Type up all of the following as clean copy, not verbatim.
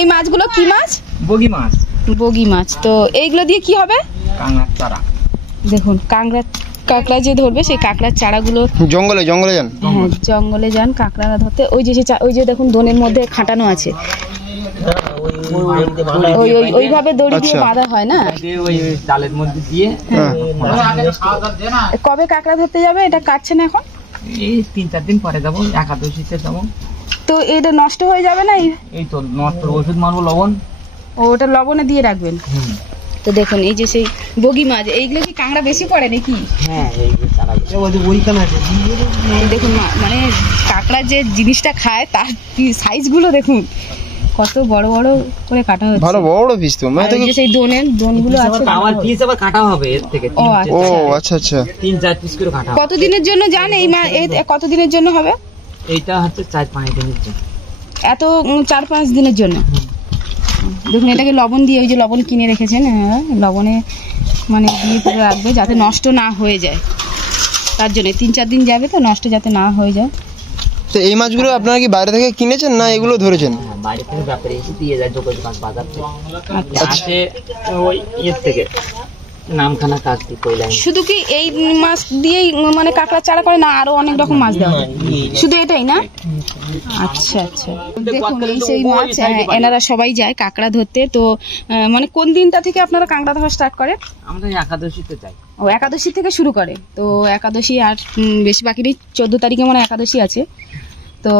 এই মাছগুলো কি মাছ? বগি মাছ। বগি মাছ। তো এইগুলো দিয়ে কি হবে? কাঁকড়ার চারা। দেখুন কাঁকড়া যে ধরবে সেই কাঁকড়ার চারাগুলো জঙ্গলে যান। হ্যাঁ, জঙ্গলে যান কাঁকড়া ধরতে। ওই যে দেখুন দোনের মধ্যে খাটানো আছে, ওইভাবে দড়ি দিয়ে বাঁধা হয় না, ওই জালের মধ্যে দিয়ে। কবে কাঁকড়া ধরতে যাবে? এটা কাটছে না এখন? এই 3-4 দিন পরে যাবো, একাদশীতে যাবো। তো এটা নষ্ট হয়ে যাবে না? এই তো নষ্ট ওষুধ মারবো, লবণ। ওটা লবণে দিয়ে রাখবেন। তো দেখুন এই যে সেই বগি মাছ, এইগুলো কি কাঁকড়া বেশি পড়ে নাকি? হ্যাঁ, এই যে চারা ওইখানে আছে। দেখুন মানে কাঁকড়া যে জিনিসটা খায় তার সাইজগুলো দেখুন, কত বড় বড় করে কাটা হচ্ছে। ভালো বড় পিস তো। মানে এই যে সেই দোনগুলো আছে, আমার পিস আবার কাটা হবে এর থেকে। ও আচ্ছা আচ্ছা, 3-4 পিস করে কাটা। কতদিনের জন্য জান এই কতদিনের জন্য হবে? এইটা হচ্ছে 4-5 দিনের জন্য। এত 4-5 দিনের জন্য? দেখুন এটাকে লবণ দিয়ে, ওই যে লবণ কিনে রেখেছেন, লবণে মানে দিয়ে পুরো রাখবে যাতে নষ্ট না হয়ে যায়, তার জন্য 3-4 দিন যাবে তো, নষ্ট যাতে না হয়ে যায়। তো এই মাছগুলো আপনারা কি বাইরে থেকে কিনেছেন না এগুলো ধরেছেন? বাইরে থেকে ব্যাপারে এসে দিয়ে যায় যোগাযোগ বাজার থেকে। আসে ওই ইয়ের থেকে, নামখানা কাজটি কইলাম। শুধু কি এই মাছ দিয়েই মানে কাঁকড়া চারা করে না আরো অনেক রকম মাছ দেওয়া হয়? শুধু এটাই না? আচ্ছা আচ্ছা। দেখুন এই সেই মাছ, এনারা সবাই যায় কাঁকড়া ধরতে। তো মানে কোন দিনটা থেকে আপনারা কাঁকড়া ধরা স্টার্ট করেন? আমরা একাদশীতে যাই। ও একাদশী থেকে শুরু করে। তো একাদশী আর বেশি বাকি নেই, 14 তারিখে মানে একাদশী আছে। তো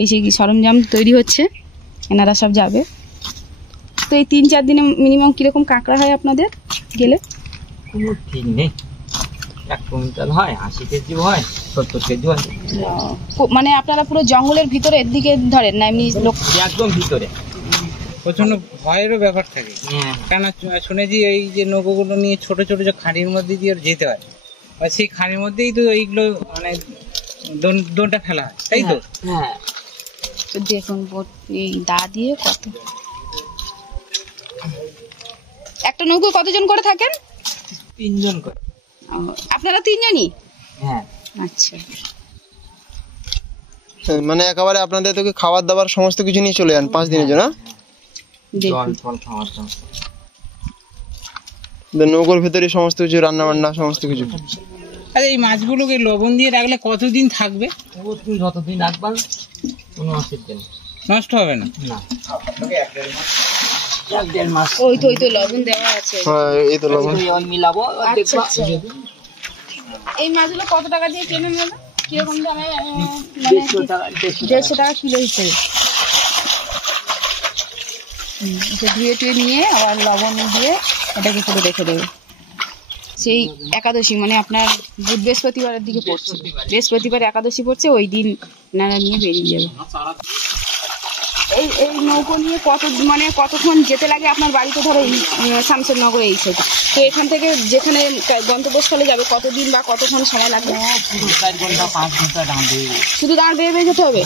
এই সেই সরঞ্জাম তৈরি হচ্ছে, এনারা সব যাবে। তো এই 3-4 দিনে মিনিমাম কিরকম কাঁকড়া হয় আপনাদের গেলে? কোনো ঠিক নেই, 1 কুইন্টাল হয়, 80 কেজি হয়, 70 কেজি হয়। মানে আপনারা পুরো জঙ্গলের ভিতরে এর দিকে ধরেন না এমনি লোক? একদম ভিতরে। প্রচন্ড ভয়েরও ব্যাপার থাকে, কেন শুনেছি এই যে নৌকোগুলো নিয়ে ছোট ছোট যে খাঁড়ির মধ্যে দিয়ে যেতে হয়, আর সেই খাঁড়ির মধ্যেই তো এইগুলো মানে দোনটা ফেলা হয়, তাই তো? হ্যাঁ। তো দেখুন এই দা দিয়ে কত, একটা নৌকো কতজন করে থাকেন? 3 জন করে। আপনারা 3 জনই? হ্যাঁ। আচ্ছা। মানে একেবারে আপনাদের তো খাবার দাবার সমস্ত কিছু নিয়ে চলে যান 5 দিনের জন্য? জল খাওয়ার জন্য নৌকোর ভেতরে সমস্ত কিছু, রান্না বান্না সমস্ত কিছু। আরে এই মাছগুলোকে লবণ দিয়ে রাখলে কতদিন থাকবে? যতদিন রাখবার কোনো অসুবিধা নেই, নষ্ট হবে না। না। 1-1.5 মাস। ওই তো লবণ দেওয়া আছে। হ্যাঁ এই তো লবণ মিলাবো। আচ্ছা আচ্ছা। এই মাছগুলো কত টাকা দিয়ে কেনেন দাদা? কিরকম দামে? 150 টাকা কিলো হিসেবে। ধুয়ে টুয়ে নিয়ে আবার লবণ দিয়ে এটাকে পুরো রেখে দেবে। সেই একাদশী মানে আপনার বৃহস্পতিবারের দিকে পড়ছে, বৃহস্পতিবার একাদশী পড়ছে, ওই দিন নানা নিয়ে বেরিয়ে যাবে। এই নৌকো নিয়ে কতক্ষণ যেতে লাগে আপনার বাড়িতে? ধরো শামশেরনগর এই সাইড, তো এখান থেকে যেখানে গন্তব্যস্থলে যাবে কতদিন বা কতক্ষণ সময় লাগবে? 4 ঘন্টা 5 ঘন্টা দাঁড় দিয়ে। শুধু দাঁড় বেয়ে যেতে হবে?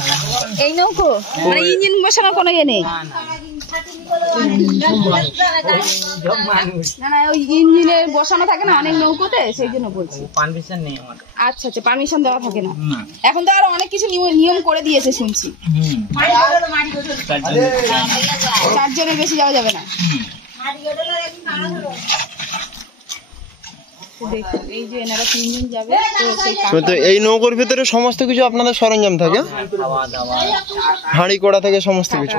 এই নৌকো মানে ইঞ্জিন বসানোর কোনো ইয়ে নেই? না ওই ইঞ্জিনে বসানো থাকে না অনেক নৌকোতে, সেই জন্য বলছি। পারমিশন নেই আমাদের। আচ্ছা আচ্ছা, পারমিশন দেওয়া থাকে না এখন তো? আরো অনেক কিছু নিয়ম করে দিয়েছে শুনছি। 4 জনের বেশি যাওয়া যাবে না। দেখুন এই যে এনারা 3 জন যাবে। তো এই নৌকোর ভিতরে সমস্ত কিছু আপনাদের সরঞ্জাম থাকে, খাওয়া দাওয়া, হাঁড়ি কড়া থেকে সমস্ত কিছু।